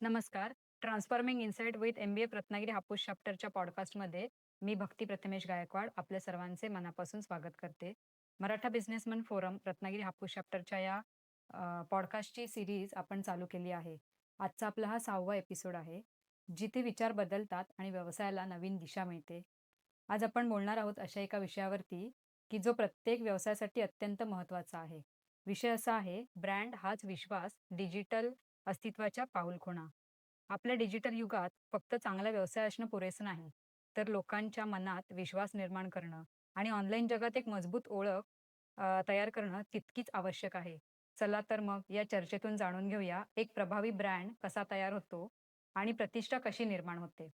नमस्कार. Transforming insight with MBA Ratnagiri Hapus चॅप्टरच्या पॉडकास्टमध्ये मी भक्ती प्रथमेश गायकवाड आपल्या सर्वांचे मनापासून स्वागत करते. मराठा बिझनेसमन फोरम रत्नागिरी हापूस चॅप्टरच्या या पॉडकास्टची सीरीज आपण चालू केली आहे. आजचा आपला हा 6वा एपिसोड आहे. जिथे विचार बदलतात आणि व्यवसायाला नवीन दिशा मिळते. आज आपण बोलणार आहोत अशा एका विषयावरती की जो प्रत्येक व्यवसायासाठी अत्यंत महत्त्वाचा आहे. विषय असा आहे, ब्रँड हाच विश्वास डिजिटल अस्तित्वाच्या पाऊलखुणा. आपल्या डिजिटल युगात फक्त चांगला व्यवसाय असणं पुरेसं नाही, तर लोकांच्या मनात विश्वास निर्माण करणं आणि ऑनलाईन जगात एक मजबूत ओळख तयार करणं तितकीच आवश्यक आहे. चला तर मग या चर्चेतून जाणून घेऊया, एक प्रभावी ब्रँड कसा तयार होतो आणि प्रतिष्ठा कशी निर्माण होते.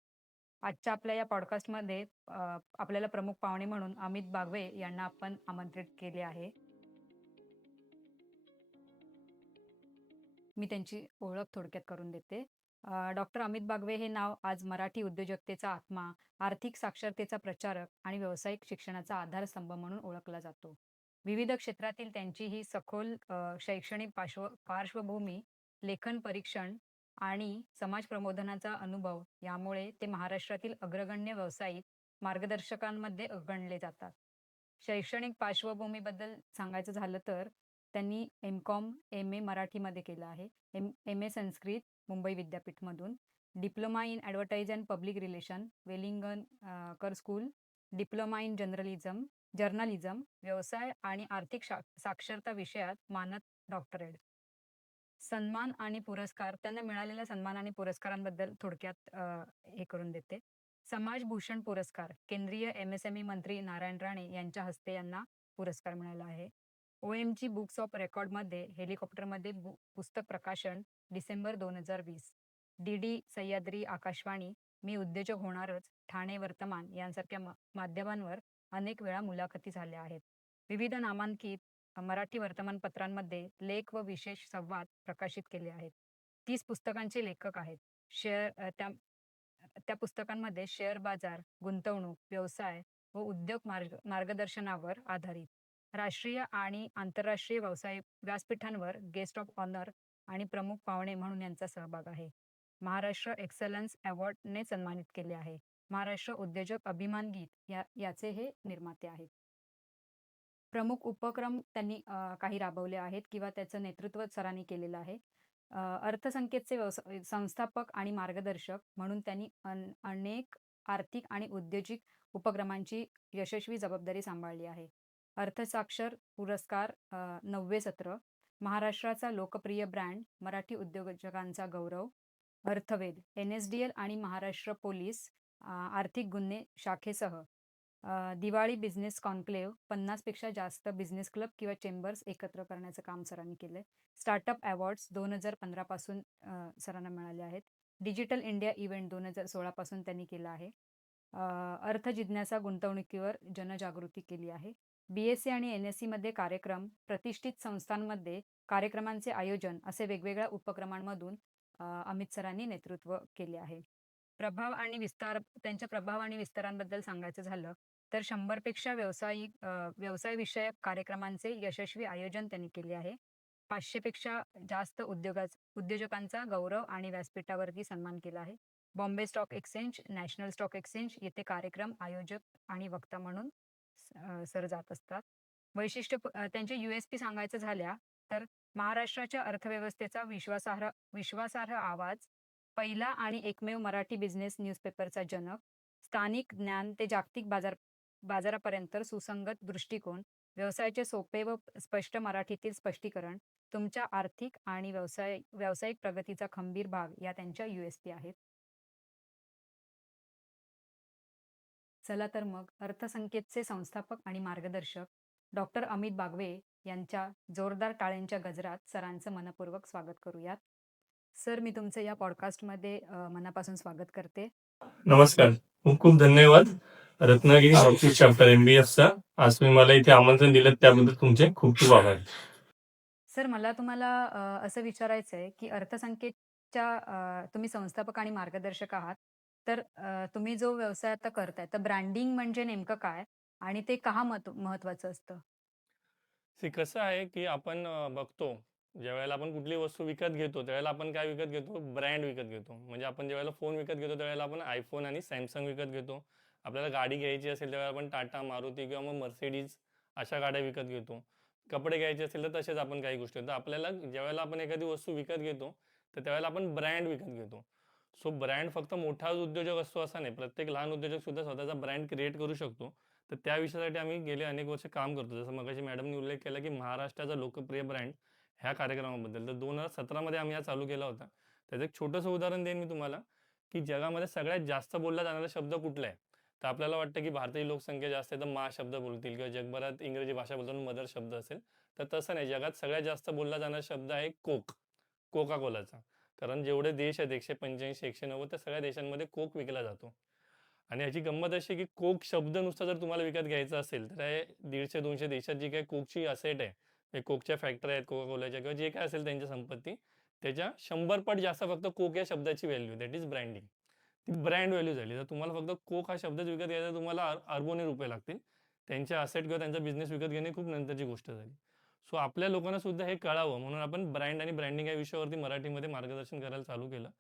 आजच्या आपल्या या पॉडकास्टमध्ये आपल्याला प्रमुख पाहुणे म्हणून अमित बागवे यांना आपण आमंत्रित केले आहे. मी त्यांची ओळख थोडक्यात करून देते. डॉक्टर अमित बागवे हे नाव आज मराठी उद्योजकतेचा आत्मा, आर्थिक साक्षरतेचा प्रचारक आणि व्यावसायिक शिक्षणाचा आधारस्तंभ म्हणून ओळखला जातो. विविध क्षेत्रातील त्यांची ही सखोल शैक्षणिक पार्श्वभूमी, लेखन परीक्षण आणि समाज प्रबोधनाचा अनुभव यामुळे ते महाराष्ट्रातील अग्रगण्य व्यावसायिक मार्गदर्शकांमध्ये गणले जातात. शैक्षणिक पार्श्वभूमीबद्दल सांगायचं झालं तर त्यांनी एम-कॉम, एम-ए मराठीमध्ये केलं आहे. एम-ए संस्कृत मुंबई विद्यापीठमधून, diploma in advertise and public relation Welingkar school, diploma in journalism, व्यवसाय आणि आर्थिक साक्षरता विषयात मानद डॉक्टरेट. सन्मान आणि पुरस्कार, त्यांना मिळालेल्या सन्मान आणि पुरस्कारांबद्दल थोडक्यात हे करून देते. समाजभूषण पुरस्कार, केंद्रीय एम-एस-एम-ई मंत्री नारायण राणे यांच्या हस्ते यांना पुरस्कार मिळाला आहे. OMG बुक्स ऑफ रेकॉर्डमध्ये हेलिकॉप्टरमध्ये पुस्तक प्रकाशन डिसेंबर 2020. डी सह्याद्री आकाशवाणी, मी उद्योजक होणारच, ठाणे वर्तमान यांसारख्या माध्यमांवर अनेक वेळा मुलाखती झाल्या आहेत. विविध नामांकित मराठी वर्तमानपत्रांमध्ये लेख व विशेष संवाद प्रकाशित केले आहेत. 30 पुस्तकांचे लेखक आहेत. शेअर त्या त्या पुस्तकांमध्ये शेअर बाजार, गुंतवणूक, व्यवसाय व उद्योग मार्गदर्शनावर आधारित राष्ट्रीय आणि आंतरराष्ट्रीय व्यवसाय व्यासपीठांवर गेस्ट ऑफ ऑनर आणि प्रमुख पाहुणे म्हणून यांचा सहभाग आहे. महाराष्ट्र एक्सलन्स अवॉर्डने सन्मानित केले आहे. महाराष्ट्र उद्योजक अभिमान गीत याचे हे निर्माते आहेत. प्रमुख उपक्रम त्यांनी काही राबवले आहेत किंवा त्याचं नेतृत्व सरांनी केलेलं आहे. अर्थसंकेतचे संस्थापक आणि मार्गदर्शक म्हणून त्यांनी अनेक आर्थिक आणि उद्योजिक उपक्रमांची यशस्वी जबाबदारी सांभाळली आहे. अर्थसाक्षर पुरस्कार 9वे सत्र, महाराष्ट्राचा लोकप्रिय ब्रँड, मराठी उद्योजकांचा गौरव, अर्थवेध, NSDL आणि महाराष्ट्र पोलीस आर्थिक गुन्हे शाखेसह दिवाळी बिझनेस कॉन्क्लेव्ह, 50 पेक्षा जास्त बिझनेस क्लब किंवा चेंबर्स एकत्र करण्याचं काम सरांनी केलंय. स्टार्टअप अवॉर्ड्स 2015 पासून सरांना मिळाले आहेत. डिजिटल इंडिया इव्हेंट 2016 पासून त्यांनी केला आहे. अर्थ जिज्ञासा गुंतवणुकीवर जनजागृती केली आहे. BSc आणि NSC मध्ये कार्यक्रम, प्रतिष्ठित संस्थांमध्ये कार्यक्रमांचे आयोजन असे वेगवेगळ्या उपक्रमांमधून अमित सरांनी नेतृत्व केले आहे. त्यांच्या प्रभाव आणि विस्तारांबद्दल सांगायचं झालं तर 100 पेक्षा व्यवसाय विषयक कार्यक्रमांचे यशस्वी आयोजन त्यांनी केले आहे. 500 पेक्षा जास्त उद्योजकांचा गौरव आणि व्यासपीठावरती सन्मान केला आहे. Bombay stock exchange, national stock exchange येथे कार्यक्रम आयोजक आणि वक्ता म्हणून सर जात असतात. त्यांचे USP सांगायचं झाल्या तर महाराष्ट्राच्या अर्थव्यवस्थेचा विश्वासार्ह आवाज, पहिला आणि एकमेव मराठी बिझनेस न्यूजपेपरचा जनक, स्थानिक ज्ञान ते जागतिक बाजारापर्यंत सुसंगत दृष्टिकोन, व्यवसायाचे सोपे व स्पष्ट मराठीतील स्पष्टीकरण, तुमच्या आर्थिक आणि व्यावसायिक प्रगतीचा खंबीर भाग या त्यांच्या USP आहेत. चला तर मग अर्थसंकेतचे संस्थापक आणि मार्गदर्शक डॉक्टर अमित बागवे यांच्या जोरदार टाळ्यांच्या गजरात सरांचं मनपूर्वक स्वागत करूयात. सर, मी तुमचं या पॉडकास्टमध्ये मनापासून स्वागत करते. नमस्कार, खूप खूप धन्यवाद रत्नागिरी हापूस चॅप्टर MBFचा. आज तुम्ही मला इथे आमंत्रण दिलं त्याबद्दल तुमचे खूप खूप आभार. सर, मला तुम्हाला असं विचारायचं आहे की अर्थसंकेतच्या तुम्ही संस्थापक आणि मार्गदर्शक आहात. तर तुम्ही जो व्यवसाय आता करताय, तर ब्रँडिंग म्हणजे नेमकं काय आणि ते का महत्वाचं असतं? कसं आहे की आपण बघतो ज्यावेळेला आपण कुठली वस्तू विकत घेतो त्यावेळेला आपण काय विकत घेतो, ब्रँड विकत घेतो. म्हणजे आपण ज्यावेळेला फोन विकत घेतो त्यावेळेला आपण आयफोन आणि सॅमसंग विकत घेतो. आपल्याला गाडी घ्यायची असेल त्यावेळेला आपण टाटा, मारुती किंवा मग मर्सिडीज अशा गाड्या विकत घेतो. कपडे घ्यायचे असेल तर तसेच आपण काही गोष्टी तर आपल्याला ज्यावेळेला आपण एखादी वस्तू विकत घेतो तर त्यावेळेला आपण ब्रँड विकत घेतो. सो ब्रँड फक्त मोठा उद्योजक असतो असा नाही, प्रत्येक लहान उद्योजक सुद्धा स्वतःचा ब्रँड क्रिएट करू शकतो. तर त्या विषयासाठी आम्ही गेले अनेक वर्ष काम करतो. जसं मगाशी मॅडमनी उल्लेख केला की महाराष्ट्राचा लोकप्रिय ब्रँड ह्या कार्यक्रमाबद्दल. तर 2017 मध्ये आम्ही हा चालू केला होता. त्याचं एक छोटंसं उदाहरण देईन मी तुम्हाला, की जगामध्ये सगळ्यात जास्त बोलला जाणारा शब्द कुठला आहे? तर आपल्याला वाटतं की भारतीय लोकसंख्या जास्त आहे तर मा शब्द बोलतील किंवा जगभरात इंग्रजी भाषा बोलताना मदर शब्द असेल. तर तसं नाही. जगात सगळ्यात जास्त बोलला जाणारा शब्द आहे कोक. कोका कोलाचा. कारण जेवढे देश आहेत 185, 190 त्या सगळ्या देशांमध्ये कोक विकला जातो. आणि ह्याची गंमत अशी की कोक शब्द नुसता जर तुम्हाला विकत घ्यायचा असेल, तर हे 150-200 देशात जी काही कोकची असेट आहे, हे कोकच्या फॅक्टऱ्या आहेत कोका कोलाच्या किंवा जे काय असेल त्यांची संपत्ती, त्याच्या 100 पट जास्त फक्त कोक या शब्दाची व्हॅल्यू दॅट इज ब्रँडिंग. ती ब्रँड व्हॅल्यू झाली. तर तुम्हाला फक्त कोक हा शब्दच विकत घ्यायचा तुम्हाला अरबोनी रुपये लागतील. त्यांचे असेट किंवा त्यांचा बिझनेस विकत घेणे खूप नंतरची गोष्ट झाली. सो आपल्या लोकांना सुद्धा हे कळावं म्हणून आपण ब्रँड आणि ब्रँडिंग या विषयावरती मराठीमध्ये मार्गदर्शन करायला चालू केलं.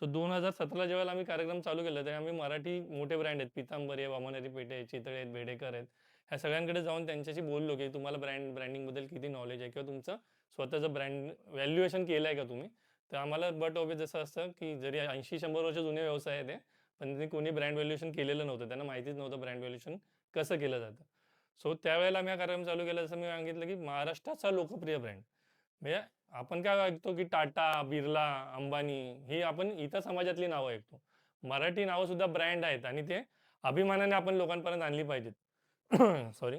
सो 2017 ज्यावेळेला आम्ही कार्यक्रम चालू केला, तेव्हा आम्ही मराठी मोठे ब्रँड आहेत, पितांबरी आहे, वामनहरी पेठे आहे, चितळे आहेत, बेडेकर आहेत. ह्या सगळ्यांकडे जाऊन त्यांच्याशी बोललो, की तुम्हाला ब्रँडिंगबद्दल किती नॉलेज आहे किंवा तुमचं स्वतःचं ब्रँड व्हॅल्युएशन केलं आहे का तुम्ही? तर आम्हाला बट ऑब्व्हियस जसं असतं, की जरी 80-100 वर्ष जुने व्यवसाय आहे ते, पण त्यांनी कोणी ब्रँड व्हॅल्युएशन केलेलं नव्हतं. त्यांना माहितीच नव्हतं ब्रँड व्हॅल्युएशन कसं केलं जातं. सो त्यावेळेला आम्ही हा कार्यक्रम चालू केला. जसं मी सांगितलं, की महाराष्ट्राचा लोकप्रिय ब्रँड. म्हणजे आपण काय ऐकतो, की टाटा, बिर्ला, अंबानी ही आपण इतर समाजातली नावं ऐकतो. मराठी नावं सुद्धा ब्रँड आहेत आणि ते अभिमानाने आपण लोकांपर्यंत आणली पाहिजेत. सॉरी.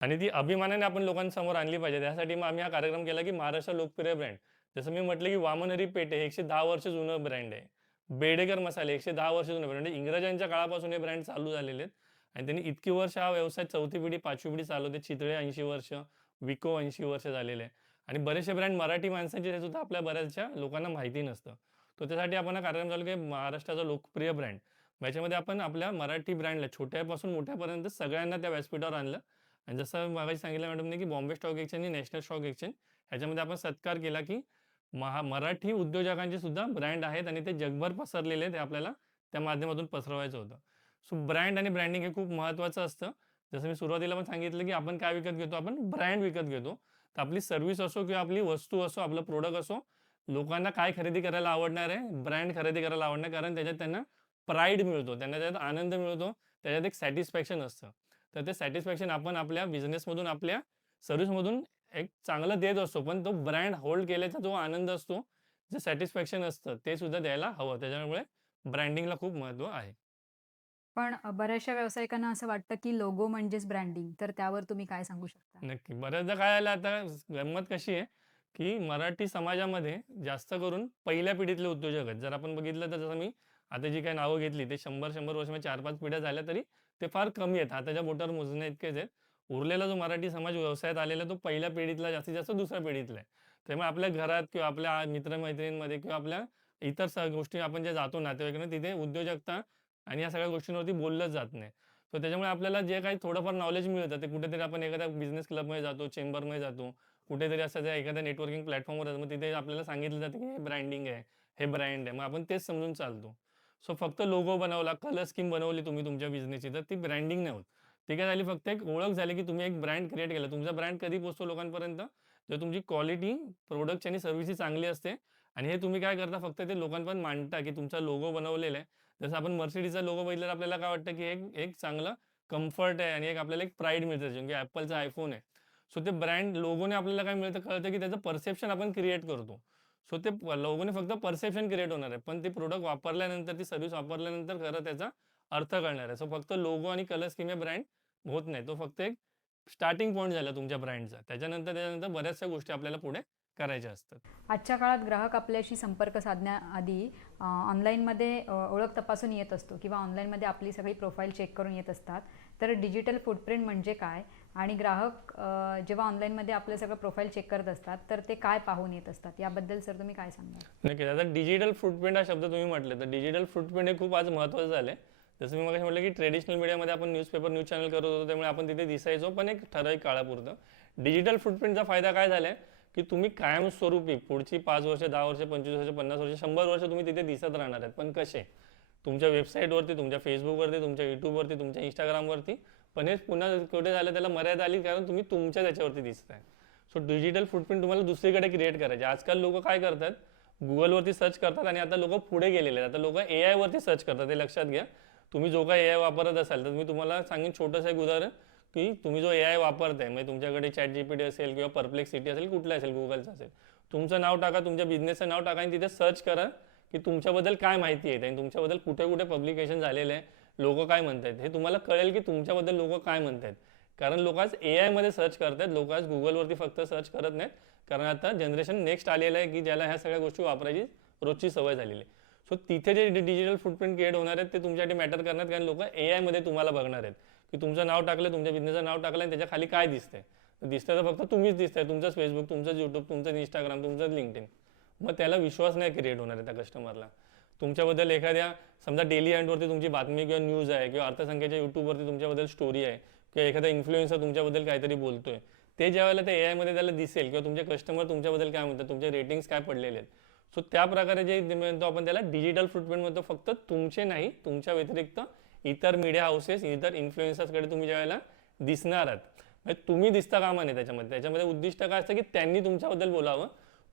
आणि ती अभिमानाने आपण लोकांसमोर आणली पाहिजे. त्यासाठी मग आम्ही हा कार्यक्रम केला, की महाराष्ट्र लोकप्रिय ब्रँड. जसं मी म्हटलं, की वामनहरी पेठे 110 वर्ष जुनं ब्रँड आहे. बेडेकर मसाले 110 वर्ष जुनं ब्रँड आहे. इंग्रजांच्या काळापासून हे ब्रँड चालू झालेले आहेत आणि त्यांनी इतकी वर्ष हा व्यवसाय 4थी पिढी, 5वी पिढी चालवते. चितळे 80 वर्ष, विको 80 वर्ष झालेले आहे आणि बरेचसे ब्रँड मराठी माणसांचे हे सुद्धा आपल्या बऱ्याचशा लोकांना माहिती नसतं. तर त्यासाठी आपण हा कार्यक्रम चालू केला, महाराष्ट्राचा लोकप्रिय ब्रँड. याच्यामध्ये आपण आपल्या मराठी ब्रँडला छोट्यापासून मोठ्यापर्यंत सगळ्यांना त्या व्यासपीठावर आणलं. आणि जसं मगाशी सांगितलं मॅडमने, की बॉम्बे स्टॉक एक्सचेंज आणि नॅशनल स्टॉक एक्सचेंज ह्याच्यामध्ये आपण सत्कार केला, की मराठी उद्योजकांचे सुद्धा ब्रँड आहेत आणि ते जगभर पसरलेले आहेत. हे आपल्याला त्या माध्यमातून पसरवायचं होतं. सो ब्रँड आणि ब्रँडिंग हे खूप महत्त्वाचं असतं. जसं मी सुरुवातीला पण सांगितलं, की आपण काय विकत घेतो? आपण ब्रँड विकत घेतो. तर आपली सर्व्हिस असो किंवा आपली वस्तू असो, आपलं प्रॉडक्ट असो, लोकांना काय खरेदी करायला आवडणार आहे? ब्रँड खरेदी करायला आवडणार कारण त्याच्यात त्यांना प्राईड मिळतो. त्यांना त्याच्यात आनंद मिळतो. त्याच्यात एक सॅटिस्फॅक्शन असतं. तर ते सॅटिस्फॅक्शन आपण आपल्या बिझनेसमधून, आपल्या सर्व्हिसमधून एक चांगलं देत असतो. पण तो ब्रँड होल्ड केल्याचा जो आनंद असतो, जे सॅटिस्फॅक्शन असतं, ते सुद्धा द्यायला हवं. त्याच्यामुळे ब्रँडिंगला खूप महत्त्व आहे. पण बऱ्याचशा व्यावसायिकांना असं वाटतं, की लोगो म्हणजेच ब्रँडिंग. तर त्यावर तुम्ही काय सांगू शकता? नक्की. बऱ्याचदा काय झालं आता गंमत कशी आहे, की मराठी समाजामध्ये जास्त करून पहिल्या पिढीतले उद्योजक आहेत. जर आपण बघितलं तर जसं मी आता जी काही नावं घेतली ते 100-100 वर्ष म्हणजे 4-5 पिढ्या झाल्या तरी ते फार कमी आहेत. हाताच्या बोटावर मोजण्याइतकेच आहेत. उरलेला जो मराठी समाज व्यवसायात आलेला तो पहिल्या पिढीतला जास्तीत जास्त दुसऱ्या पिढीतला आहे. त्यामुळे आपल्या घरात किंवा आपल्या मित्र किंवा आपल्या इतर गोष्टी आपण जे जातो नातेवाईकांना तिथे उद्योजकता आणि या सगळ्या गोष्टींवरती बोललंच जात नाही. तर त्याच्यामुळे आपल्याला जे काही थोडंफार नॉलेज मिळतं ते कुठेतरी आपण एखाद्या बिझनेस क्लबमध्ये जातो, चेंबरमध्ये जातो, कुठेतरी असं त्या एखाद्या नेटवर्किंग प्लॅटफॉर्मवर जातो. मग तिथे आपल्याला सांगितलं जातं, की हे ब्रँडिंग आहे, हे ब्रँड आहे. मग आपण तेच समजून चालतो. सो फक्त लोगो बनवला, कलर स्कीम बनवली तुम्ही तुमच्या बिझनेसची, तर ती ब्रँडिंग नाही होत. ती काय झाली फक्त एक ओळख झाली, की तुम्ही एक ब्रँड क्रिएट केला. तुमचा ब्रँड कधी पोहोचतो लोकांपर्यंत? जर तुमची क्वालिटी, प्रॉडक्टची आणि सर्व्हिसची चांगली असते आणि हे तुम्ही काय करता फक्त ते लोकांपर्यंत मांडता, की तुमचा लोगो बनवलेला आहे. जसं आपण Mercedesचा लोगो बघितल्यावर आपल्याला काय वाटतं, की एक एक चांगलं कम्फर्ट आहे आणि एक आपल्याला एक प्राईड मिळतं त्याच्यातून, की Appleचा आयफोन आहे. सो ते ब्रँड लोगोने आपल्याला काय मिळतं कळतं, की त्याचं परसेप्शन आपण क्रिएट करतो. सो ते लोगोने फक्त परसेप्शन क्रिएट होणार आहे. पण ते प्रॉडक्ट वापरल्यानंतर, ती सर्व्हिस वापरल्यानंतर खरं त्याचा अर्थ कळणार आहे. सो फक्त लोगो आणि कलर स्कीम हे ब्रँड होत नाही. तो फक्त एक स्टार्टिंग पॉइंट झाला तुमच्या ब्रँडचा. त्याच्यानंतर बऱ्याचशा गोष्टी आपल्याला पुढे करायच्या असतात. आजच्या काळात ग्राहक आपल्याशी संपर्क साधण्याआधी ऑनलाईनमध्ये ओळख तपासून येत असतो किंवा ऑनलाईनमध्ये आपली सगळी प्रोफाईल चेक करून येत असतात. तर डिजिटल फुटप्रिंट म्हणजे काय? आणि ग्राहक जेव्हा ऑनलाईनमध्ये आपलं सगळं प्रोफाईल चेक करत असतात, तर ते काय पाहून येत असतात? याबद्दल सर तुम्ही काय सांगाल? नक्कीच. आता डिजिटल फुटप्रिंट हा शब्द तुम्ही म्हटले, तर डिजिटल फुटप्रिंट हे खूप आज महत्त्वाचं झालं आहे. जसं मी मगाशी म्हटलं, की ट्रेडिशनल मीडियामध्ये आपण न्यूज चॅनल करत होतो, त्यामुळे आपण तिथे दिसायचो, पण एक ठराविक काळापुरतं. डिजिटल फुटप्रिंटचा फायदा काय झाला आहे, की तुम्ही कायमस्वरूपी पुढची 5 वर्ष, 10 वर्ष, 25 वर्ष, 50 वर्ष, 100 वर्ष तुम्ही तिथे दिसत राहणार आहेत. पण कसे? तुमच्या वेबसाईटवरती, तुमच्या फेसबुकवरती, तुमच्या यूट्यूबवरती, तुमच्या इंस्टाग्रामवरती. पण हे पुन्हा कुठे झालं, त्याला मर्यादा आली, कारण तुम्ही तुमच्या त्याच्यावरती दिसताय. सो डिजिटल फुटप्रिंट तुम्हाला दुसरीकडे क्रिएट करायचे. आजकाल लोक काय करतात, गुगलवरती सर्च करतात आणि आता लोक पुढे गेलेले आहेत. आता लोक AI वरती सर्च करतात. हे लक्षात घ्या. तुम्ही जो काही AI वापरत असाल, तर मी तुम्हाला सांगेन छोटंसं एक उदाहरण, की तुम्ही जो AI वापरताय, म्हणजे तुमच्याकडे ChatGPT असेल किंवा परप्लेक्सिटी असेल, कुठला असेल, गुगलचं असेल, तुमचं नाव टाका, तुमच्या बिझनेसचं नाव टाका आणि तिथे सर्च करा की तुमच्याबद्दल काय माहिती आहे आणि तुमच्याबद्दल कुठे कुठे पब्लिकेशन झालेलं आहे, लोक काय म्हणतात. हे तुम्हाला कळेल की तुमच्याबद्दल लोक काय म्हणतात. कारण लोक आज AI मध्ये सर्च करतात. लोक आज गुगलवरती फक्त सर्च करत नाहीत. कारण आता जनरेशन नेक्स्ट आलेलं आहे की ज्याला ह्या सगळ्या गोष्टी वापरायची रोजची सवय झालेली आहे. सो तिथे जे डिजिटल फुटप्रिंट क्रिएट होणार आहेत, ते तुमच्यासाठी मॅटर करणार, कारण लोक AI मध्ये तुम्हाला बघणार आहेत की तुमचं नाव टाकलं, तुमच्या बिझनेसचं नाव टाकलं आणि त्याच्या खाली काय दिसतंय. दिसतंय तर फक्त तुम्हीच दिसताय, तुमचंच फेसबुक, तुमचंच यूट्यूब, तुमचंच इंस्टाग्राम, तुमचंच लिंक्डइन. मग त्याला विश्वास नाही क्रिएट होणार आहे त्या कस्टमरला. तुमच्याबद्दल एखाद्या समजा डेली हंटवरती तुमची बातमी किंवा न्यूज आहे, किंवा अर्थसंख्येच्या यूट्यूबवरती तुमच्याबद्दल स्टोरी आहे, किंवा एखादा इन्फ्लुएन्सर तुमच्याबद्दल काहीतरी बोलतोय, ते ज्यावेळेला ते AI मध्ये त्याला दिसेल, किंवा तुमचे कस्टमर तुमच्याबद्दल काय म्हणतात, तुमचे रेटिंग्स काय पडलेले आहेत. सो त्या प्रकारे जे म्हणतो आपण त्याला डिजिटल फुटप्रिंट म्हणतो. फक्त तुमचे नाही, तुमच्या व्यतिरिक्त इतर मीडिया हाऊसेस, इतर इन्फ्लुएन्सर्सकडे तुम्ही ज्यावेळेला दिसणार आहात, म्हणजे तुम्ही दिसता कामा नये त्याच्यामध्ये उद्दिष्ट काय असतं की त्यांनी तुमच्याबद्दल बोलावं.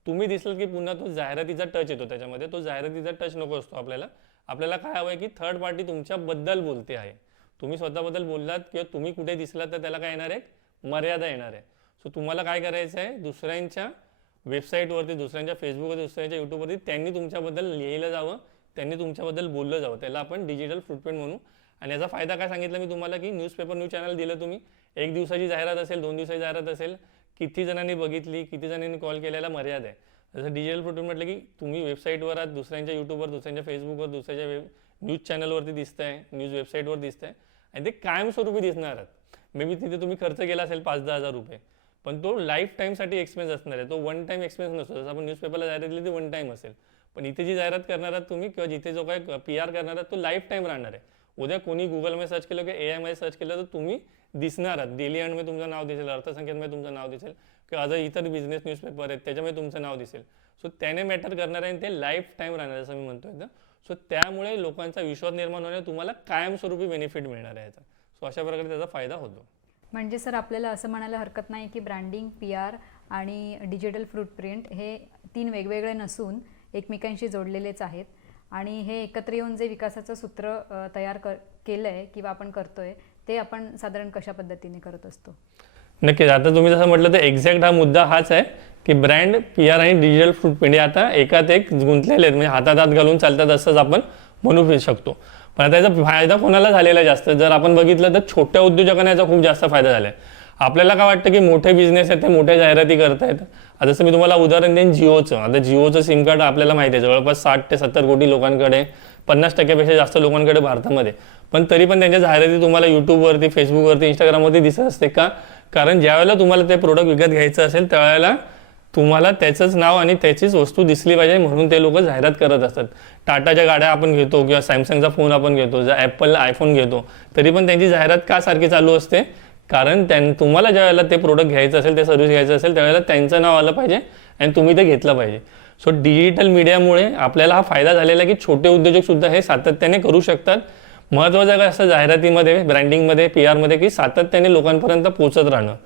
तुम्ही दिसलं की पुन्हा तो जाहिरातीचा टच येतो त्याच्यामध्ये. तो जाहिरातीचा टच नको असतो आपल्याला. आपल्याला काय हवं आहे की थर्ड पार्टी तुमच्याबद्दल बोलते आहे. तुम्ही स्वतःबद्दल बोललात किंवा तुम्ही कुठे दिसलात, तर त्याला काय येणार आहे, मर्यादा येणार आहे. सो तुम्हाला काय करायचं आहे, दुसऱ्यांच्या वेबसाईटवरती, दुसऱ्यांच्या फेसबुकवरती, दुसऱ्यांच्या यूट्यूबवरती त्यांनी तुमच्याबद्दल लिहिलं जावं, त्यांनी तुमच्याबद्दल बोललं जावं. त्याला आपण डिजिटल फुटप्रिंट म्हणू. आणि याचा फायदा काय सांगितलं मी तुम्हाला, की न्यूज चॅनल दिलं तुम्ही, 1 दिवसाची जाहिरात असेल, 2 दिवसाची जाहिरात असेल, किती जणांनी बघितली, किती जणांनी कॉल केल्याला मर्यादा आहे. जसं डिजिटल फुटप्रिंट म्हटलं की तुम्ही वेबसाईटवर आहात, दुसऱ्यांच्या यूट्यूबवर, दुसऱ्यांच्या फेसबुकवर, दुसऱ्याच्या न्यूज चॅनलवरती दिसताय, न्यूज वेबसाईटवर दिसताय, आणि ते कायमस्वरूपी दिसणार आहेत. मे बी तिथे तुम्ही खर्च केला असेल 5-10 हजार रुपये, पण तो लाईफ टाईमसाठी एक्सपेन्स असणार आहे. तो वन टाईम एक्सपेन्स नसतो. जसं आपण न्यूजपेपरला जाहिरात दिली ती वन टाईम असेल, पण इथे जी जाहिरात करणार आहात तुम्ही, किंवा जिथे जो काही PR करणार आहात, तो लाईफ टाईम राहणार आहे. उद्या कोणी गुगलमध्ये सर्च केलं किंवा AI मध्ये सर्च केलं, तर तुम्ही दिसणार आहात. डेली हंटमध्ये तुमचं नाव दिसेल, अर्थसंख्येमध्ये तुमचं नाव दिसेल, किंवा अजून इतर बिझनेस न्यूजपेपर आहेत त्याच्यामध्ये तुमचं नाव दिसेल. सो त्याने मॅटर करणार आहे आणि ते लाईफ टाईम राहणार आहे, असं मी म्हणतोय. सो त्यामुळे लोकांचा विश्वास निर्माण होण्याने तुम्हाला कायमस्वरूपी बेनिफिट मिळणार आहे याचा. सो अशा प्रकारे त्याचा फायदा होतो. म्हणजे सर आपल्याला असं म्हणायला हरकत नाही की ब्रँडिंग, PR आणि डिजिटल फुटप्रिंट हे 3 वेगवेगळे नसून एकमेकांशी जोडलेलेच आहेत, आणि हे एकत्र येऊन जे विकासाचं सूत्र तयार केलं आहे किंवा आपण करतोय, ते आपण साधारण कशा पद्धतीने करत असतो. नक्कीच. आता तुम्ही जसं म्हटलं, तर एक्झॅक्ट हा मुद्दा हाच आहे की ब्रँड, PR आणि डिजिटल फुटप्रिंट हे आता एकात एक गुंतलेले आहेत. म्हणजे हातात हात घालून चालतात असंच आपण म्हणू शकतो. पण आता याचा फायदा कोणाला झालेला आहे जास्त, जर आपण बघितलं तर छोट्या उद्योजकांना याचा खूप जास्त फायदा झाला आहे. आपल्याला काय वाटतं की मोठे बिझनेस आहेत ते मोठ्या जाहिराती करतायत. आता जसं मी तुम्हाला उदाहरण देईन जिओचं. आता जिओचं सिम कार्ड आपल्याला माहिती आहे, जवळपास 60 ते 70 कोटी लोकांकडे, 50% जास्त लोकांकडे भारतामध्ये. पण तरी पण त्यांच्या जाहिराती तुम्हाला यूट्यूबवरती, फेसबुकवरती, इंस्टाग्रामवरती दिसत असते का? कारण ज्यावेळेला तुम्हाला ते प्रोडक्ट विकत घ्यायचं असेल, त्यावेळेला तुम्हाला त्याचंच नाव आणि त्याचीच वस्तू दिसली पाहिजे, म्हणून ते लोक जाहिरात करत असतात. टाटाच्या गाड्या आपण घेतो किंवा सॅमसंगचा फोन आपण घेतो, जर ॲपल आयफोन घेतो, तरी पण त्यांची जाहिरात का सारखी चालू असते? कारण तुम्हाला ज्या वेळेला ते प्रोडक्ट घ्यायचं असेल, ते सर्व्हिस घ्यायचं असेल, त्यावेळेला त्यांचं नाव आलं पाहिजे आणि तुम्ही ते घेतलं पाहिजे. सो डिजिटल मीडियामुळे आपल्याला हा फायदा झालेला आहे की छोटे उद्योजकसुद्धा हे सातत्याने करू शकतात. महत्त्वाचं काय असतं जाहिरातीमध्ये, ब्रँडिंगमध्ये, PR मध्ये, की सातत्याने लोकांपर्यंत पोहोचत राहणं.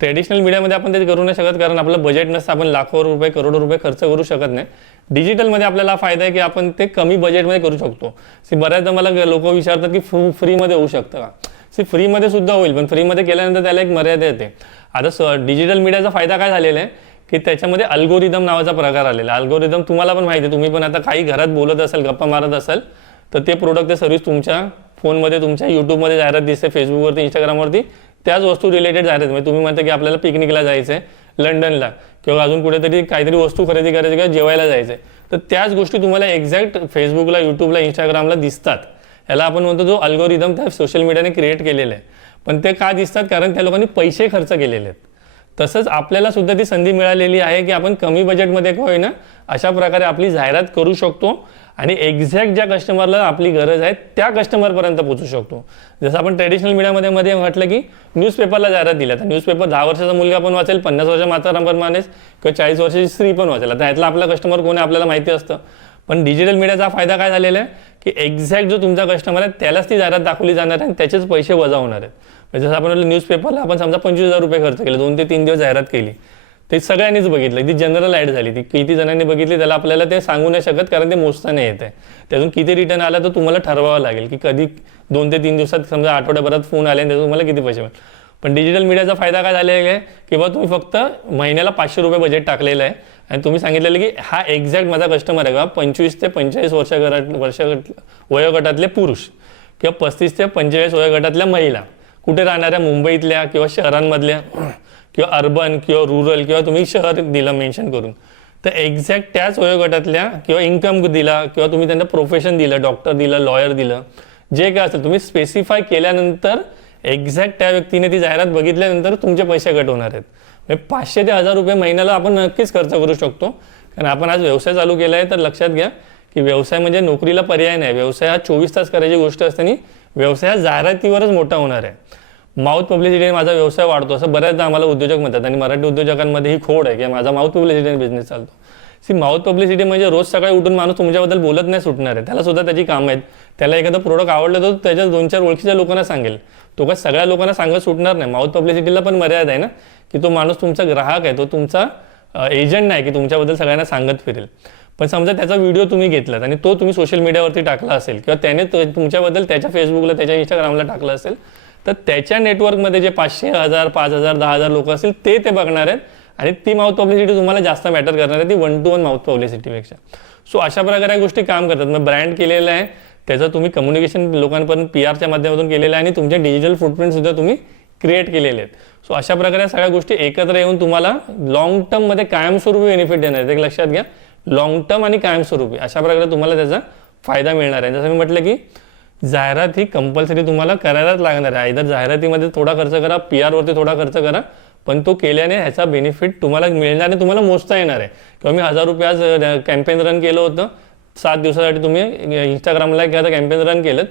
ट्रेडिशनल मीडियामध्ये आपण ते करू नाही शकत, कारण आपलं बजेट नसतं, आपण लाखो रुपये, करोडो रुपये खर्च करू शकत नाही. डिजिटलमध्ये आपल्याला फायदा आहे की आपण ते कमी बजेटमध्ये करू शकतो. बऱ्याचदा मला लोक विचारतात की फ्रीमध्ये होऊ शकतं का? फ्रीमध्ये सुद्धा होईल, पण फ्रीमध्ये केल्यानंतर त्याला एक मर्यादा येते. आता डिजिटल मीडियाचा फायदा काय झालेला आहे की त्याच्यामध्ये अल्गोरिदम नावाचा प्रकार आलेला आहे. अल्गोरिदम तुम्हाला पण माहिती आहे, तुम्ही पण आता काही घरात बोलत असाल, गप्पा मारत असाल, तर ते प्रोडक्ट, ते सर्व्हिस तुमच्या फोनमध्ये, तुमच्या यूट्यूबमध्ये जाहिरात दिसते, फेसबुकवरती, इंस्टाग्रामवरती त्याच वस्तू रिलेटेड जाहिरात. म्हणजे तुम्ही म्हणता की आपल्याला पिकनिकला जायचं आहे लंडनला, किंवा अजून कुठेतरी काहीतरी वस्तू खरेदी करायची किंवा जेवायला जायचं आहे, तर त्याच गोष्टी तुम्हाला एक्झॅक्ट फेसबुकला, यूट्यूबला, इंस्टाग्रामला दिसतात. याला आपण म्हणतो जो अल्गोरिदम त्या सोशल मीडियाने क्रिएट केलेलं आहे. पण ते का दिसतात? कारण त्या लोकांनी पैसे खर्च केलेले आहेत. तसंच आपल्याला सुद्धा ती संधी मिळालेली आहे की आपण कमी बजेटमध्ये होईना अशा प्रकारे आपली जाहिरात करू शकतो आणि एक्झॅक्ट ज्या कस्टमरला आपली गरज आहे त्या कस्टमरपर्यंत पोहोचू शकतो. जसं आपण ट्रेडिशनल मीडियामध्ये मध्ये म्हटलं की न्यूजपेपरला जाहिरात दिल्या, तर न्यूजपेपर 10 वर्षाचा मुलगा पण वाचेल, 50 वर्षाच्या म्हाताराप्रमाणेच किंवा 40 वर्षाची स्त्री पण वाचेल. आता ह्यातला आपला कस्टमर कोण आहे आपल्याला माहिती असतं. पण डिजिटल मीडियाचा फायदा काय झालेला आहे की एक्झॅक्ट जो तुमचा कस्टमर आहे त्यालाच ती जाहिरात दाखवली जाणार आहे आणि त्याचेच पैसे वजा होणार आहेत. म्हणजे जसं आपण म्हटलं न्यूजपेपरला आपण समजा 25,000 रुपये खर्च केले, 2 ते 3 दिवस जाहिरात केली, ते सगळ्यांनीच बघितलं, ती जनरल ॲड झाली, ती किती जणांनी बघितली त्याला आपल्याला ते सांगू नाही शकत, कारण ते मोजता नाही येत आहे. त्यातून किती रिटर्न आला तर तुम्हाला ठरवावं लागेल की कधी 2 ते 3 दिवसात समजा आठवड्याभरात फोन आले आणि त्यातून तुम्हाला किती पैसे मिळेल. पण डिजिटल मीडियाचा फायदा काय झालेला आहे किंवा तुम्ही फक्त महिन्याला 500 रुपये बजेट टाकलेलं आहे आणि तुम्ही सांगितलेलं की हा एक्झॅक्ट माझा कस्टमर आहे का 25 ते 45 वर्ष वयोगटातले पुरुष किंवा 35 ते 45 वयोगटातल्या महिला, कुठे राहणाऱ्या मुंबईतल्या किंवा शहरांमधल्या किंवा अर्बन किंवा रुरल किंवा तुम्ही शहर दिलं मेन्शन करून, तर एक्झॅक्ट त्याच वयोगटातल्या किंवा इन्कम दिला किंवा तुम्ही त्यांना प्रोफेशन दिलं, डॉक्टर दिलं, लॉयर दिलं, जे काय असेल तुम्ही स्पेसिफाय केल्यानंतर एक्झॅक्ट त्या व्यक्तीने ती जाहिरात बघितल्यानंतर तुमचे पैसे कट होणार आहेत. म्हणजे 500 ते 1000 रुपये महिन्याला आपण नक्कीच खर्च करू शकतो. कारण आपण आज व्यवसाय चालू केला आहे, तर लक्षात घ्या की व्यवसाय म्हणजे नोकरीला पर्याय नाही. व्यवसाय हा 24 तास करायची गोष्ट असताना व्यवसाय हा जाहिरातीवरच मोठा होणार आहे. माउथ पब्लिसिटीने माझा व्यवसाय वाढतो असं बऱ्याचदा आम्हाला उद्योजक म्हणतात आणि मराठी उद्योजकांमध्ये ही खोड आहे की माझा माउथ पब्लिसिटीने बिझनेस चालतो. माउथ पब्लिसिटी म्हणजे रोज सकाळी उठून माणूस तुमच्याबद्दल बोलत नाही सुटणार आहे, त्याला सुद्धा त्याची कामं आहेत. त्याला एखादं प्रोडक्ट आवडलं तर त्याच्या 2-4 ओळखीच्या लोकांना सांगेल, तो काय सगळ्या लोकांना सांगत सुटणार नाही. माउथ पब्लिसिटीला पण मर्यादा आहे ना, की तो माणूस तुमचा ग्राहक आहे, तो तुमचा एजंट नाही की तुमच्याबद्दल सगळ्यांना सांगत फिरेल. पण समजा त्याचा व्हिडिओ तुम्ही घेतलात आणि तो तुम्ही सोशल मीडियावरती टाकला असेल किंवा त्याने तुमच्याबद्दल त्याच्या फेसबुकला त्याच्या इंस्टाग्रामला टाकलं असेल, तर त्याच्या नेटवर्कमध्ये जे 500, 1000, 5000, 10,000 लोक असतील ते बघणार आहेत आणि ती माउथ पब्लिसिटी तुम्हाला जास्त मॅटर करणार आहे, ती 1-to-1 माउथ पब्लिसिटीपेक्षा. सो अशा प्रकारे या गोष्टी काम करतात. मग ब्रँड केलेलं आहे, त्याचं तुम्ही कम्युनिकेशन लोकांपर्यंत PR माध्यमातून केलेलं आहे आणि तुमचे डिजिटल फुटप्रिंटसुद्धा तुम्ही क्रिएट केलेले आहेत. सो अशा प्रकारे सगळ्या गोष्टी एकत्र येऊन तुम्हाला लॉंग टर्ममध्ये कायमस्वरूपी बेनिफिट देणार आहेत. एक लक्षात घ्या, लॉंग टर्म आणि कायमस्वरूपी अशा प्रकारे तुम्हाला त्याचा फायदा मिळणार आहे. जसं मी म्हटलं की जाहिरात ही कंपल्सरी तुम्हाला करायलाच लागणार आहे. आयदर जाहिरातीमध्ये थोडा खर्च करा, PR वरती थोडा खर्च करा, पण तो केल्याने ह्याचा बेनिफिट तुम्हाला मिळणार आहे, तुम्हाला मोजता येणार आहे. किंवा मी 1000 रुपये आज कॅम्पेन रन केलं होतं, 7 दिवसासाठी तुम्ही इंस्टाग्रामला एखादं कॅम्पेन रन केलं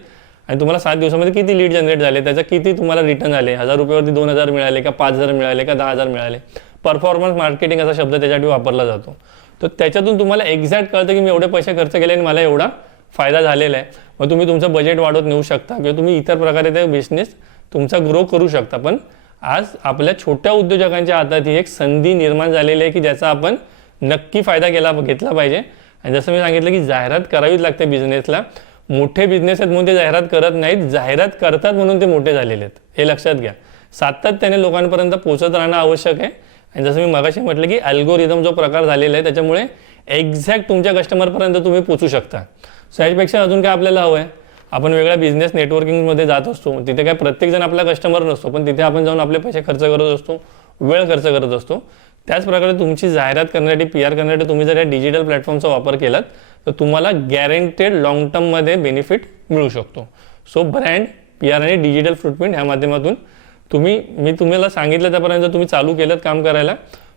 आणि तुम्हाला 7 दिवसामध्ये किती लीड जनरेट झाले, त्याचा किती तुम्हाला रिटर्न आले, 1000 रुपयावरती 2000 मिळाले का 5000 मिळाले का 10,000 मिळाले. परफॉर्मन्स मार्केटिंग असा शब्द त्याच्यासाठी वापरला जातो. तर त्याच्यातून तुम्हाला एक्झॅक्ट कळतं की मी एवढे पैसे खर्च केले आणि मला एवढा फायदा झालेला आहे. मग तुम्ही तुमचं बजेट वाढवत नेऊ शकता किंवा तुम्ही इतर प्रकारे ते बिझनेस तुमचा ग्रो करू शकता. पण आज आपल्या छोट्या उद्योजकांच्या हातात ही एक संधी निर्माण झालेली आहे की ज्याचा आपण नक्की फायदा घेतला पाहिजे. आणि जसं मी सांगितलं की जाहिरात करावीच लागते बिझनेसला. मोठे बिझनेस आहेत म्हणून ते जाहिरात करत नाहीत, जाहिरात करतात म्हणून ते मोठे झालेले आहेत, हे लक्षात घ्या. सातत्याने लोकांपर्यंत पोहोचत राहणं आवश्यक आहे. आणि जसं मी मगाशी म्हटलं की अल्गोरिदम जो प्रकार झालेला आहे त्याच्यामुळे एक्झॅक्ट तुमच्या कस्टमरपर्यंत तुम्ही पोहोचू शकता. सो याच्यापेक्षा अजून काय आपल्याला हवं आहे, आपण वेगळ्या बिझनेस नेटवर्किंगमध्ये जात असतो, तिथे काय प्रत्येकजण आपला कस्टमर नसतो, पण तिथे आपण जाऊन आपले पैसे खर्च करत असतो, वेळ खर्च करत असतो. त्याच प्रकारे तुमची जाहिरात करण्यासाठी PR करण्यासाठी तुम्ही जर या डिजिटल प्लॅटफॉर्मचा वापर केलात तर तुम्हाला गॅरंटेड लॉंग टर्ममध्ये बेनिफिट मिळू शकतो. सो ब्रँड, PR आणि डिजिटल फुटप्रिंट ह्या माध्यमातून मी तुम्हाला सांगितलं त्यापर्यंत तुम्ही चालू केलं काम करायला,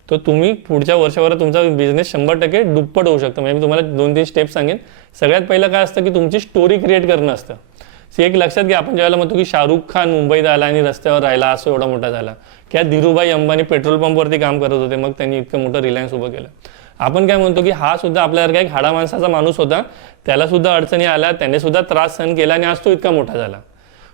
तर तुम्ही पुढच्या वर्षभरात तुमचा बिझनेस 100% दुप्पट होऊ शकतो. म्हणजे मी तुम्हाला 2-3 स्टेप सांगेन. सगळ्यात पहिलं काय असतं की तुमची स्टोरी क्रिएट करणं असतं. एक लक्षात घ्या, आपण ज्यावेळेला म्हणतो की शाहरुख खान मुंबईत आला आणि रस्त्यावर राहिला, असं एवढा मोठा झाला, किंवा धीरूभाई अंबानी पेट्रोल पंपवरती काम करत होते, मग त्यांनी इतकं मोठं रिलायन्स उभं केलं. आपण काय म्हणतो की हा सुद्धा आपल्यासारखा एक हाडा माणसाचा माणूस होता, त्याला सुद्धा अडचणी आल्या, त्याने सुद्धा त्रास सहन केला आणि आज तो इतका मोठा झाला.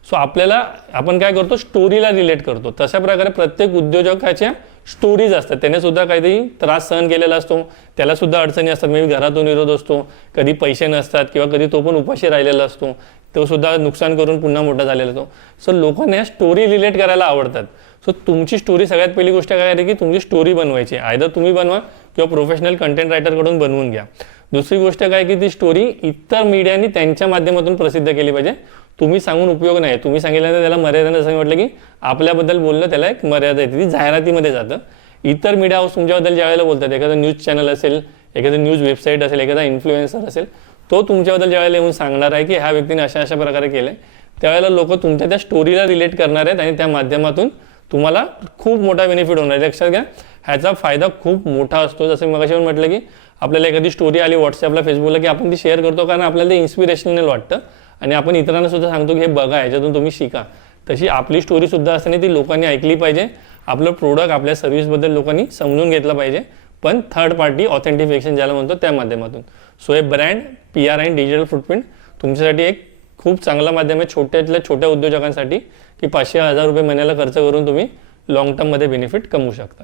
सो आपण काय करतो, स्टोरीला रिलेट करतो. तशा प्रकारे प्रत्येक उद्योजकाच्या स्टोरीज असतात. त्याने सुद्धा काहीतरी त्रास सहन केलेला असतो, त्याला सुद्धा अडचणी असतात. मी घरातून विरोध असतो, कधी पैसे नसतात किंवा कधी तो पण उपाशी राहिलेला असतो, तो सुद्धा नुकसान करून पुन्हा मोठा झालेला असतो. सो लोकांना या स्टोरी रिलेट करायला आवडतात. सो तुमची स्टोरी, सगळ्यात पहिली गोष्ट काय आहे की तुमची स्टोरी बनवायची. आयदर तुम्ही बनवा किंवा प्रोफेशनल कंटेंट रायटरकडून बनवून घ्या. दुसरी गोष्ट काय की ती स्टोरी इतर मीडियानी त्यांच्या माध्यमातून प्रसिद्ध केली पाहिजे. तुम्ही सांगून उपयोग नाही. तुम्ही सांगितल्यानंतर त्याला मर्यादा, जसं म्हटलं की आपल्याबद्दल बोलणं त्याला एक मर्यादा येते, ती जाहिरातीमध्ये जातं. इतर मीडिया हाऊस तुमच्याबद्दल ज्यावेळेला बोलतात, एखादं न्यूज चॅनल असेल, एखादं न्यूज वेबसाईट असेल, एखादा इन्फ्लुएन्सर असेल, तो तुमच्याबद्दल ज्यावेळेला येऊन सांगणार आहे की ह्या व्यक्तीने अशा प्रकारे केलं आहे, त्यावेळेला लोक तुमच्या त्या स्टोरीला रिलेट करणार आहेत आणि त्या माध्यमातून तुम्हाला खूप मोठा बेनिफिट होणार आहे. लक्षात घ्या, ह्याचा फायदा खूप मोठा असतो. जसं मी मगाशी म्हटलं की आपल्याला एखादी स्टोरी आली व्हॉट्सअपला, फेसबुकला, की आपण ती शेअर करतो कारण आपल्याला ते इन्स्पिरेशनल वाटतं आणि आपण इतरांना सुद्धा सांगतो की हे बघा, याच्यातून तुम्ही शिका. तशी आपली स्टोरी सुद्धा असताना ती लोकांनी ऐकली पाहिजे. आपलं प्रोडक्ट, आपल्या सर्व्हिसबद्दल लोकांनी समजून घेतलं पाहिजे, पण थर्ड पार्टी ऑथेंटिफिकेशन ज्याला म्हणतो त्या माध्यमातून. सो हे ब्रँड, PR आणि डिजिटल फुटप्रिंट तुमच्यासाठी एक खूप चांगला माध्यम आहे छोट्यातल्या छोट्या उद्योजकांसाठी, की 500-1000 रुपये महिन्याला खर्च करून तुम्ही लॉंग टर्ममध्ये बेनिफिट कमवू शकता.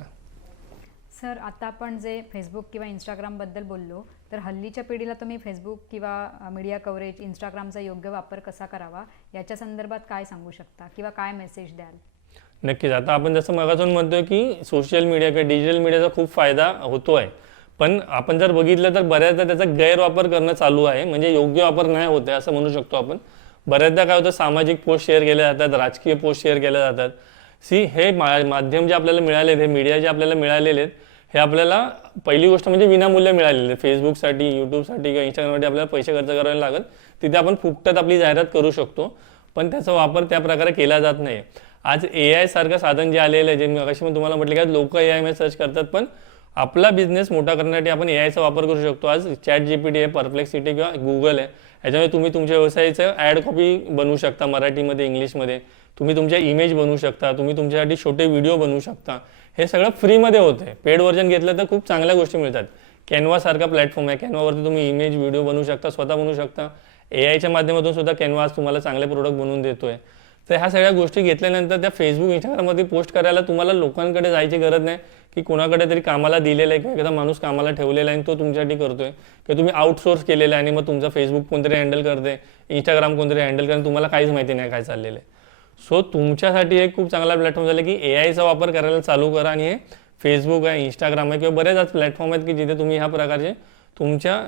सर, आता आपण जे फेसबुक किंवा इंस्टाग्रामबद्दल बोललो, तर हल्लीच्या पिढीला तुम्ही फेसबुक किंवा मीडिया कव्हरेज, इंस्टाग्रामचा योग्य वापर कसा करावा याच्या संदर्भात काय सांगू शकता किंवा काय मेसेज द्याल? नक्कीच. आता आपण जसं मगासून म्हणतोय की सोशल मीडिया किंवा डिजिटल मीडियाचा खूप फायदा होतो आहे, पण आपण जर बघितलं तर बऱ्याचदा त्याचा गैरवापर करणं चालू आहे, म्हणजे योग्य वापर नाही होत आहे असं म्हणू शकतो आपण. बऱ्याचदा काय होतं, सामाजिक पोस्ट शेअर केल्या जातात, राजकीय पोस्ट शेअर केल्या जातात. हे माध्यम जे आपल्याला मिळाले, हे मीडिया जे आपल्याला मिळालेले आहेत, हे आपल्याला पहिली गोष्ट म्हणजे विनामूल्य मिळालेले. फेसबुकसाठी, यूट्यूबसाठी किंवा इंस्टाग्रामसाठी आपल्याला पैसे खर्च करावे लागत, तिथे आपण फुकटात आपली जाहिरात करू शकतो, पण त्याचा वापर त्या प्रकारे केला जात नाही. आज AI सारखं साधन जे आलेलं आहे, जे मी अशी पण तुम्हाला म्हटलं की लोक AI मध्ये सर्च करतात, पण आपला बिझनेस मोठा करण्यासाठी आपण AIचा वापर करू शकतो. आज ChatGPT आहे, परप्लेक्सिटी किंवा Google आहे, याच्यामुळे तुम्ही तुमच्या व्यवसायाचं ॲड कॉपी बनवू शकता, मराठीमध्ये, इंग्लिशमध्ये. तुम्ही तुमच्या इमेज बनवू शकता, तुम्ही तुमच्यासाठी छोटे व्हिडिओ बनवू शकता. हे सगळं फ्रीमध्ये होतं आहे. पेड व्हर्जन घेतलं तर खूप चांगल्या गोष्टी मिळतात. कॅनव्हा सारखा प्लॅटफॉर्म आहे, कॅनव्हावरती तुम्ही इमेज, व्हिडिओ बनवू शकता, स्वतः बनवू शकता. AIच्या माध्यमातून सुद्धा कॅनव्हा तुम्हाला चांगले प्रोडक्ट बनवून देतोय. तर ह्या सगळ्या गोष्टी घेतल्यानंतर त्या फेसबुक, इंस्टाग्राममध्ये पोस्ट करायला तुम्हाला लोकांकडे जायची गरज नाही, की कोणाकडे तरी कामाला दिलेलं आहे किंवा एखादा माणूस कामाला ठेवलेला आहे आणि तो तुमच्यासाठी करतोय, किंवा तुम्ही आउटसोर्स केलेला आहे आणि मग तुमचा फेसबुक कोणतरी हँडल करते, इंस्टाग्राम कोणतरी हँडल करते, तुम्हाला काहीच माहिती नाही काय चाललेलं आहे. सो तुमच्यासाठी एक खूप चांगला प्लॅटफॉर्म झाला की AIचा वापर करायला चालू करा. आणि हे फेसबुक आहे, इंस्टाग्राम आहे किंवा बरेच आज प्लॅटफॉर्म आहेत की जिथे तुम्ही ह्या प्रकारचे तुमच्या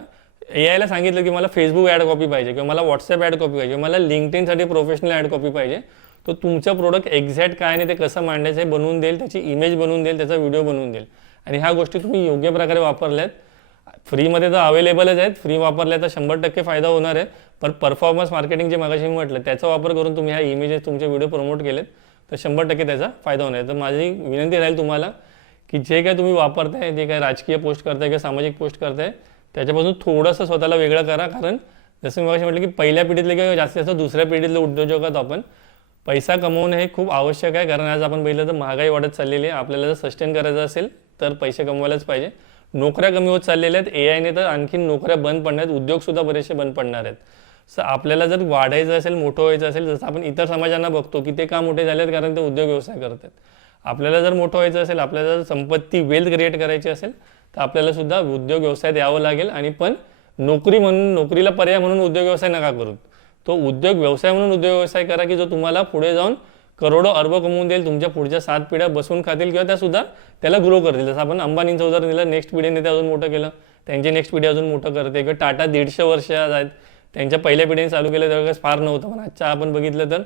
AIला सांगितलं की मला फेसबुक ॲड कॉपी पाहिजे किंवा मला व्हॉट्सअप ॲड कॉपी पाहिजे, मला लिंक्डइनसाठी प्रोफेशनल ॲड कॉपी पाहिजे, तो तुमचं प्रोडक्ट एक्झॅक्ट काय नाही ते कसं मांडायचं हे बनवून देईल, त्याची इमेज बनवून देईल, त्याचा व्हिडिओ बनवून देईल. आणि ह्या गोष्टी तुम्ही योग्य प्रकारे वापरल्यात, फ्रीमध्ये तर अवेलेबलच आहेत, फ्री वापरल्या तर 100% फायदा होणार आहे. पण परफॉर्मन्स मार्केटिंग जे मगाशी म्हटलं त्याचा वापर करून तुम्ही ह्या इमेजेस, तुमचे व्हिडिओ प्रमोट केलेत तर 100% त्याचा फायदा होणार आहे. तर माझी विनंती राहील तुम्हाला की जे काय तुम्ही वापरताय, जे काय राजकीय पोस्ट करताय किंवा सामाजिक पोस्ट करताय, त्याच्यापासून थोडंसं स्वतःला वेगळं करा. कारण जसं मी मगाशी म्हटलं की पहिल्या पिढीतले किंवा जास्तीत जास्त दुसऱ्या पिढीतले उद्योजक आहोत आपण. पैसा कमवणं हे खूप आवश्यक आहे, कारण आज आपण पहिलं तर महागाई वाढत चाललेली आहे. आपल्याला जर सस्टेन करायचं असेल तर पैसे कमवायलाच पाहिजे. नोकऱ्या कमी होत चाललेल्या आहेत, AIने तर आणखीन नोकऱ्या बंद पडणार आहेत, उद्योगसुद्धा बरेचसे बंद पडणार आहेत. सो आपल्याला जर वाढायचं असेल, मोठं व्हायचं असेल, जसं आपण इतर समाजांना बघतो की ते का मोठे झाले आहेत, कारण ते उद्योग व्यवसाय करतात. आपल्याला जर मोठं व्हायचं असेल, आपल्याला जर संपत्ती, वेल्थ क्रिएट करायची असेल, तर आपल्याला सुद्धा उद्योग व्यवसायात यावं लागेल. आणि पण नोकरी म्हणून, नोकरीला पर्याय म्हणून उद्योग व्यवसाय नका करू, तो उद्योग व्यवसाय म्हणून उद्योग व्यवसाय करा की जो तुम्हाला पुढे जाऊन करोडो अर्ब कमवून देईल, तुमच्या पुढच्या 7 पिढ्या बसून खातील किंवा त्या सुद्धा त्याला ग्रो करतील. जसं आपण अंबानींचं उदाहरण दिलं, नेक्स्ट पिढीने ते अजून मोठं केलं, त्यांची नेक्स्ट पिढी अजून मोठं करते. किंवा टाटा 150 वर्ष आहेत, त्यांच्या पहिल्या पिढीने चालू केलं त्यावेळेस फार नव्हतं, पण आजच्या आपण बघितलं तर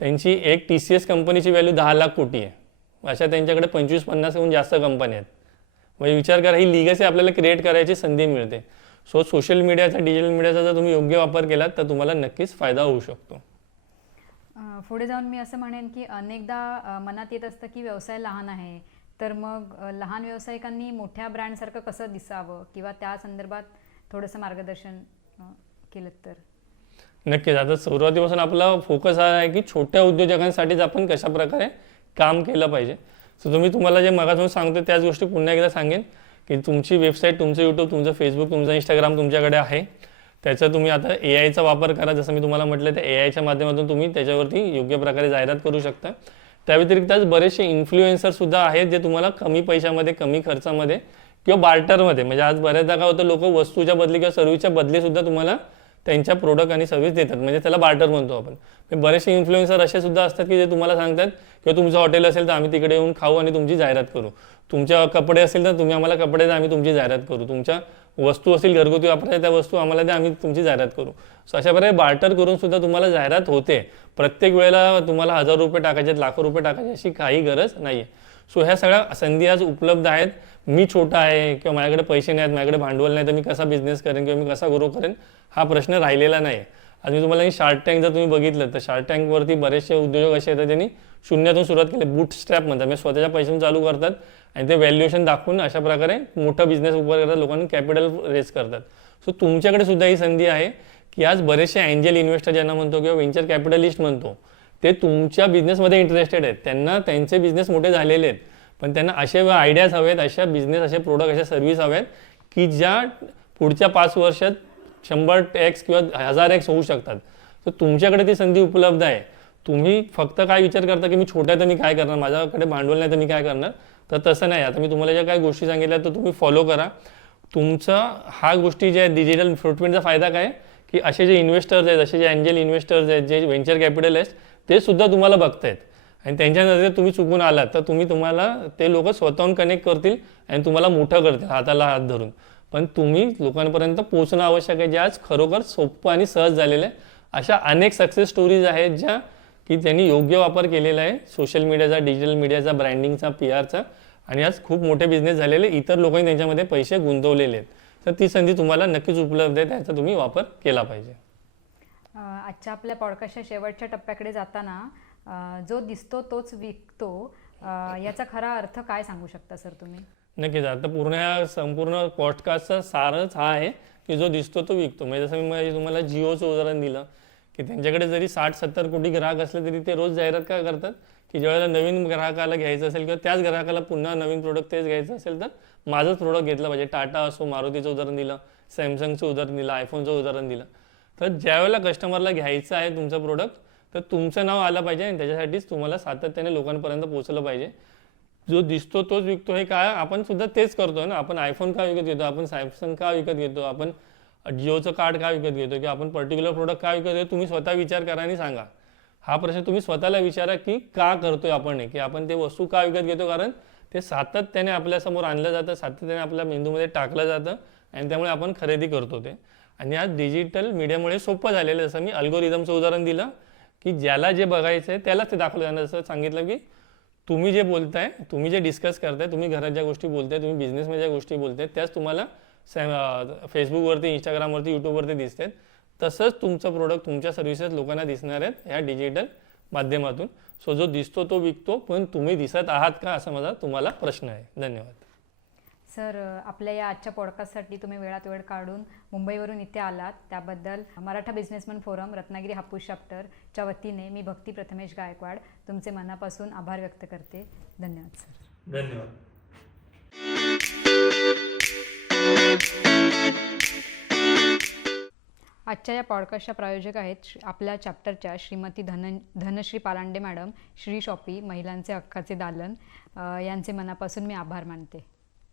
त्यांची एक TCS कंपनीची व्हॅल्यू 10 लाख कोटी आहे. अशा त्यांच्याकडे 25-50हून जास्त कंपन्या आहेत. म्हणजे विचार करा, ही लिगसी आपल्याला क्रिएट करायची संधी मिळते. सो सोशल मीडियाचा, डिजिटल मीडियाचा जर तुम्ही योग्य वापर केलात तर तुम्हाला नक्कीच फायदा होऊ शकतो. पुढे जाऊन मी असं म्हणेन की अनेकदा मनात येत असतं की व्यवसाय लहान आहे, तर मग लहान व्यावसायिकांनी मोठ्या ब्रँडसारखं कसं दिसावं किंवा त्या संदर्भात थोडंसं मार्गदर्शन केलं तर. नक्कीच. आता सुरुवातीपासून आपला फोकस हा आहे की छोट्या उद्योजकांसाठीच आपण कशा प्रकारे काम केलं पाहिजे. सो तुम्हाला जे मगापासून सांगतो त्याच गोष्टी पुन्हा एकदा सांगेन की तुमची वेबसाईट, तुमचं यूट्यूब, तुमचं फेसबुक, तुमचं इंस्टाग्राम तुमच्याकडे आहे, त्याचा तुम्ही आता AIचा वापर करा. जसं मी तुम्हाला म्हटलं, त्या AIच्या माध्यमातून तुम्ही त्याच्यावरती योग्य प्रकारे जाहिरात करू शकता. त्या व्यतिरिक्त आज बरेचसे इन्फ्लुएन्सरसुद्धा आहेत जे तुम्हाला कमी पैशामध्ये, कमी खर्चामध्ये किंवा बार्टरमध्ये, म्हणजे आज बऱ्याचदा काय होतं, लोक वस्तूच्या बदली किंवा सर्व्हिसच्या बदलीसुद्धा तुम्हाला त्यांच्या प्रोडक्ट आणि सर्व्हिस देतात, म्हणजे त्याला बार्टर म्हणतो आपण. बरेचसे इन्फ्लुएन्सर असे सुद्धा असतात की जे तुम्हाला सांगतात किंवा तुमचं हॉटेल असेल तर आम्ही तिकडे येऊन खाऊ आणि तुमची जाहिरात करू, तुमच्या कपडे असेल तर तुम्ही आम्हाला कपडे द्या, आम्ही तुमची जाहिरात करू, तुमच्या वस्तू असतील घरगुती वापरायच्या त्या वस्तू आम्हाला द्या, आम्ही तुमची जाहिरात करू. सो अशा प्रकारे बार्टर करून सुद्धा तुम्हाला जाहिरात होते. प्रत्येक वेळेला तुम्हाला 1000 रुपये टाकायचे, लाखो रुपये टाकायचे अशी काही गरज नाही आहे. सो ह्या सगळ्या संधी आज उपलब्ध आहेत. मी छोटा आहे किंवा माझ्याकडे पैसे नाही आहेत, माझ्याकडे भांडवल नाही, तर मी कसा बिझनेस करेन किंवा मी कसा ग्रो करेन हा प्रश्न राहिलेला नाही. आज मी तुम्हाला शार्क टँक जर तुम्ही बघितलं तर शार्क टँकवरती बरेचसे उद्योजक असे येतात ज्यांनी शून्यातून सुरुवात केली, बूट स्ट्रॅप म्हणतात, म्हणजे स्वतःच्या पैशातून चालू करतात आणि ते व्हॅल्युएशन दाखवून अशा प्रकारे मोठा बिझनेस उभा करतात, लोकांना कॅपिटल रेज करतात. सो तुमच्याकडे सुद्धा ही संधी आहे की आज बरेचसे एंजल इन्व्हेस्टर ज्यांना म्हणतो किंवा व्हेंचर कॅपिटलिस्ट म्हणतो, ते तुमच्या बिझनेसमध्ये इंटरेस्टेड आहेत. त्यांना त्यांचे बिझनेस मोठे झालेले आहेत, पण त्यांना असे आयडियाज हवेत, अशा बिझनेस, असे प्रोडक्ट, अशा सर्व्हिस हवेत की ज्या पुढच्या 5 वर्षात 100x किंवा 1000x होऊ शकतात. तर तुमच्याकडे ती संधी उपलब्ध आहे. तुम्ही फक्त काय विचार करता की मी छोट्या तर मी काय करणार, माझ्याकडे भांडवल नाही तर मी काय करणार. तर तसं नाही. आता मी तुम्हाला ज्या काही गोष्टी सांगितल्या तर तुम्ही फॉलो करा. तुमचा हा गोष्टी ज्या डिजिटल फुटप्रिंटचा फायदा काय की असे जे इन्व्हेस्टर्स आहेत, असे जे एंजल इन्व्हेस्टर्स आहेत, जे व्हेंचर कॅपिटलिस्ट, ते सुद्धा तुम्हाला बघतायत आणि त्यांच्या नजरेत तुम्ही चुकून आलात तर तुम्हाला ते लोक स्वतःहून कनेक्ट करतील आणि तुम्हाला मोठं करतील हाताला हात धरून. पण तुम्ही लोकांपर्यंत पोहोचणं आवश्यक आहे, जे आज खरोखर सोपं आणि सहज झालेलं आहे. अशा अनेक सक्सेस स्टोरीज आहेत ज्या की त्यांनी योग्य वापर केलेला आहे सोशल मीडियाचा, डिजिटल मीडियाचा, ब्रँडिंगचा, PR चा, आणि आज खूप मोठे बिझनेस झालेले, इतर लोकांनी त्यांच्यामध्ये पैसे गुंतवलेले आहेत. तर ती संधी तुम्हाला नक्कीच उपलब्ध आहे, त्याचा तुम्ही वापर केला पाहिजे. आजच्या आपल्या पॉडकास्टच्या शेवटच्या टप्प्याकडे जाताना जो दिसतो तोच विकतो याचा खरा अर्थ काय सांगू शकता सर तुम्ही? नक्कीच. आता ह्या संपूर्ण पॉडकास्टचा सारच हा आहे की जो दिसतो तो विकतो. म्हणजे जसं मी तुम्हाला जिओचं उदाहरण दिलं की त्यांच्याकडे जरी 60-70 कोटी ग्राहक असले तरी ते रोज जाहिरात काय करतात की ज्यावेळेला नवीन ग्राहकाला घ्यायचं असेल किंवा त्याच ग्राहकाला पुन्हा नवीन प्रोडक्ट तेच घ्यायचं असेल तर माझंच प्रोडक्ट घेतलं पाहिजे. टाटा असो, मारुतीचं उदाहरण दिलं, सॅमसंगचं उदाहरण दिलं, आयफोनचं उदाहरण दिलं. तर ज्यावेळेला कस्टमरला घ्यायचं आहे तुमचं प्रोडक्ट तर तुमचं नाव आलं पाहिजे आणि त्याच्यासाठीच तुम्हाला सातत्याने लोकांपर्यंत पोहोचलं पाहिजे. जो दिसतो तोच विकतो हे काय आपण सुद्धा तेच करतो ना. आपण आयफोन का विकत घेतो, आपण सॅमसंग का विकत घेतो, आपण जिओचं कार्ड का विकत घेतो की आपण पर्टिक्युलर प्रोडक्ट का विकत घेतो, तुम्ही स्वतः विचार करा आणि सांगा. हा प्रश्न तुम्ही स्वतःला विचारा की का करतोय आपण हे, की आपण ते वस्तू का विकत घेतो. कारण ते सातत्याने आपल्यासमोर आणलं जातं, सातत्याने आपल्या मेंदूमध्ये टाकलं जातं आणि त्यामुळे आपण खरेदी करतो ते. आणि आज डिजिटल मीडियामुळे सोपं झालेलं आहे. जसं मी अल्गोरिदमचं उदाहरण दिलं की ज्याला जे बघायचं आहे त्यालाच ते दाखवलं जाणार. जसं सांगितलं की तुम्ही जे बोलताय, तुम्ही जे डिस्कस करताय, तुम्ही घरात ज्या गोष्टी बोलताय, तुम्ही बिझनेसमध्ये ज्या गोष्टी बोलताय त्याच तुम्हाला फेसबुकवरती, इंस्टाग्रामवरती, यूट्यूबवरती दिसतात. तसंच तुमचं प्रोडक्ट, तुमच्या सर्व्हिसेस लोकांना दिसणार आहेत ह्या डिजिटल माध्यमातून. सो जो दिसतो तो विकतो, पण तुम्ही दिसत आहात का असा माझा तुम्हाला प्रश्न आहे. धन्यवाद सर. आपल्या या आजच्या पॉडकास्टसाठी तुम्ही वेळात वेळ काढून मुंबईवरून इथे आलात त्याबद्दल मराठा बिझनेसमन फोरम रत्नागिरी हापूस चॅप्टरच्या वतीने मी भक्ती प्रथमेश गायकवाड तुमचे मनापासून आभार व्यक्त करते. धन्यवाद सर. धन्यवाद. आजच्या या पॉडकास्टच्या प्रायोजक आहेत आपल्या चॅप्टरच्या श्रीमती धनश्री पालांडे मॅडम, श्री शॉपी, महिलांचे हक्काचे दालन यांचे मनापासून मी आभार मानते.